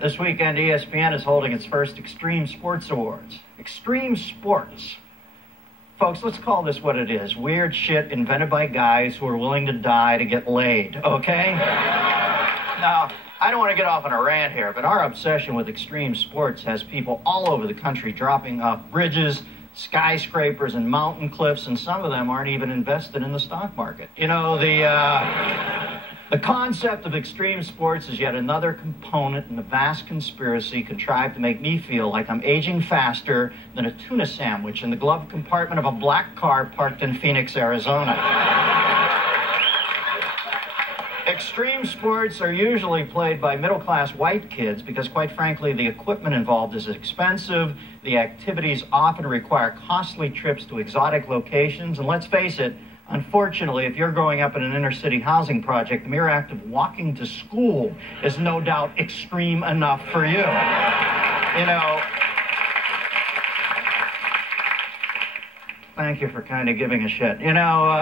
This weekend, ESPN is holding its first Extreme Sports Awards. Extreme Sports. Folks, let's call this what it is. Weird shit invented by guys who are willing to die to get laid, okay? Now, I don't want to get off on a rant here, but our obsession with extreme sports has people all over the country dropping off bridges, skyscrapers, and mountain cliffs, and some of them aren't even invested in the stock market. You know, the concept of extreme sports is yet another component in the vast conspiracy contrived to make me feel like I'm aging faster than a tuna sandwich in the glove compartment of a black car parked in Phoenix, Arizona. Extreme sports are usually played by middle-class white kids because, quite frankly, the equipment involved is expensive, the activities often require costly trips to exotic locations, and let's face it, unfortunately, if you're growing up in an inner-city housing project, the mere act of walking to school is no doubt extreme enough for you. You know, thank you for kind of giving a shit. You know,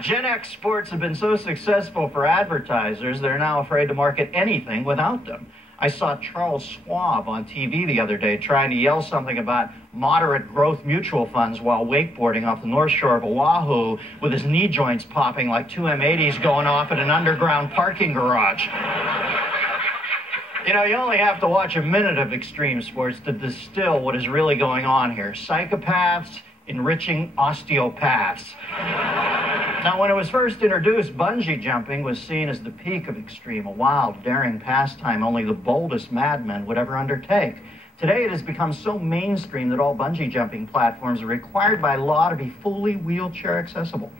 Gen X sports have been so successful for advertisers, they're now afraid to market anything without them. I saw Charles Schwab on TV the other day trying to yell something about moderate growth mutual funds while wakeboarding off the North Shore of Oahu with his knee joints popping like two M80s going off in an underground parking garage. You know, you only have to watch a minute of extreme sports to distill what is really going on here. Psychopaths enriching osteopaths. Now, when it was first introduced, bungee jumping was seen as the peak of extreme, a wild, daring pastime only the boldest madmen would ever undertake. Today, it has become so mainstream that all bungee jumping platforms are required by law to be fully wheelchair accessible.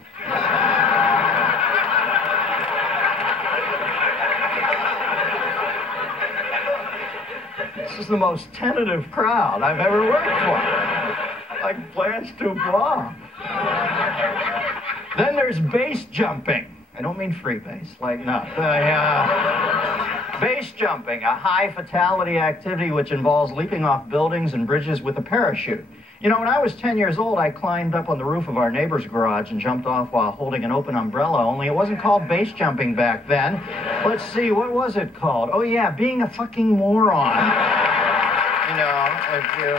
This is the most tentative crowd I've ever worked for. Like Blanche Dubois. Then there's base jumping. I don't mean free base, like no. Base jumping, a high fatality activity which involves leaping off buildings and bridges with a parachute. You know, when I was 10 years old, I climbed up on the roof of our neighbor's garage and jumped off while holding an open umbrella, only it wasn't called base jumping back then. Let's see, what was it called? Oh yeah, being a fucking moron. You know, if you...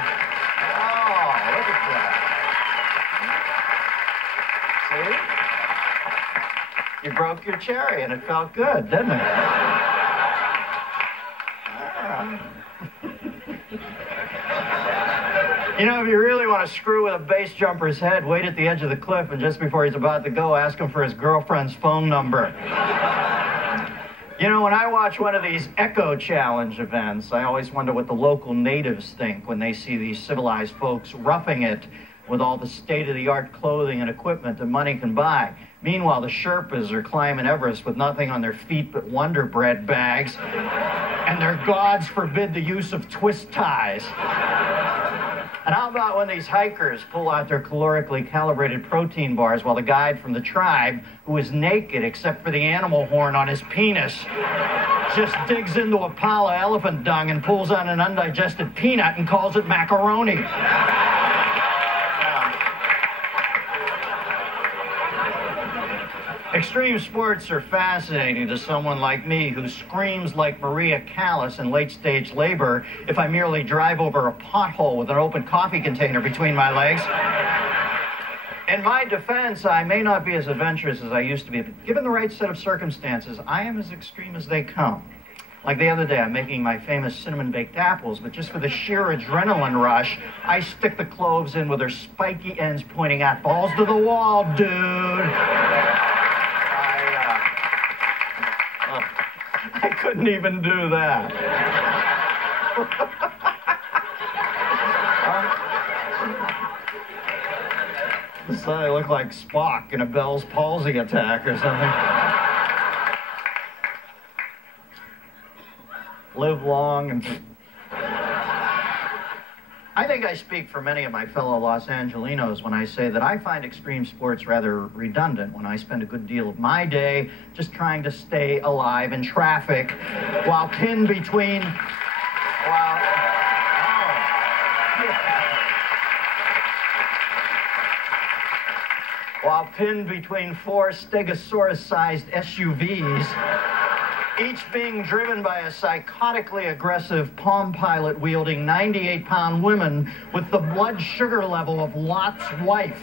Oh, look at that. See? You broke your cherry and it felt good, didn't it? You know, if you really want to screw with a base jumper's head, wait at the edge of the cliff and just before he's about to go, ask him for his girlfriend's phone number. You know, when I watch one of these Echo Challenge events, I always wonder what the local natives think when they see these civilized folks roughing it with all the state-of-the-art clothing and equipment that money can buy. Meanwhile, the Sherpas are climbing Everest with nothing on their feet but Wonder Bread bags, and their gods forbid the use of twist ties. And how about when these hikers pull out their calorically calibrated protein bars while the guide from the tribe, who is naked except for the animal horn on his penis, just digs into a pile of elephant dung and pulls out an undigested peanut and calls it macaroni. Extreme sports are fascinating to someone like me who screams like Maria Callas in late-stage labor if I merely drive over a pothole with an open coffee container between my legs. In my defense, I may not be as adventurous as I used to be, but given the right set of circumstances, I am as extreme as they come. Like the other day, I'm making my famous cinnamon-baked apples, but just for the sheer adrenaline rush, I stick the cloves in with their spiky ends pointing out balls to the wall, dude. I couldn't even do that. So I look like Spock in a Bell's palsy attack or something. Live long and... I think I speak for many of my fellow Los Angelinos when I say that I find extreme sports rather redundant when I spend a good deal of my day just trying to stay alive in traffic while pinned between... While pinned between four Stegosaurus-sized SUVs each being driven by a psychotically aggressive Palm Pilot-wielding 98-pound woman with the blood sugar level of Lot's wife.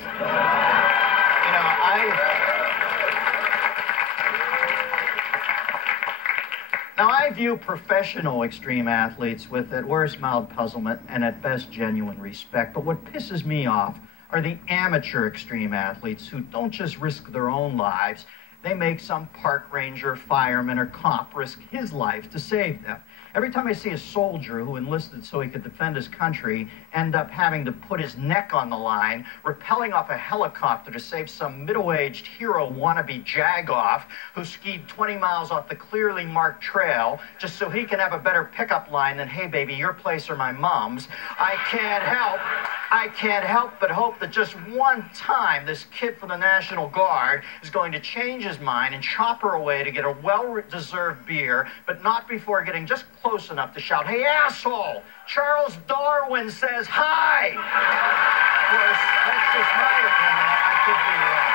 Now, I view professional extreme athletes with at worst mild puzzlement and at best genuine respect. But what pisses me off are the amateur extreme athletes who don't just risk their own lives. They make some park ranger, fireman, or cop risk his life to save them. Every time I see a soldier who enlisted so he could defend his country end up having to put his neck on the line, rappelling off a helicopter to save some middle-aged hero wannabe jagoff who skied 20 miles off the clearly marked trail just so he can have a better pickup line than, "Hey, baby, your place or my mom's," I can't help but hope that just one time this kid from the National Guard is going to change his mind and chop her away to get a well-deserved beer, but not before getting just close enough to shout, "Hey, asshole, Charles Darwin says hi!" Of course, that's just my opinion. I could be wrong.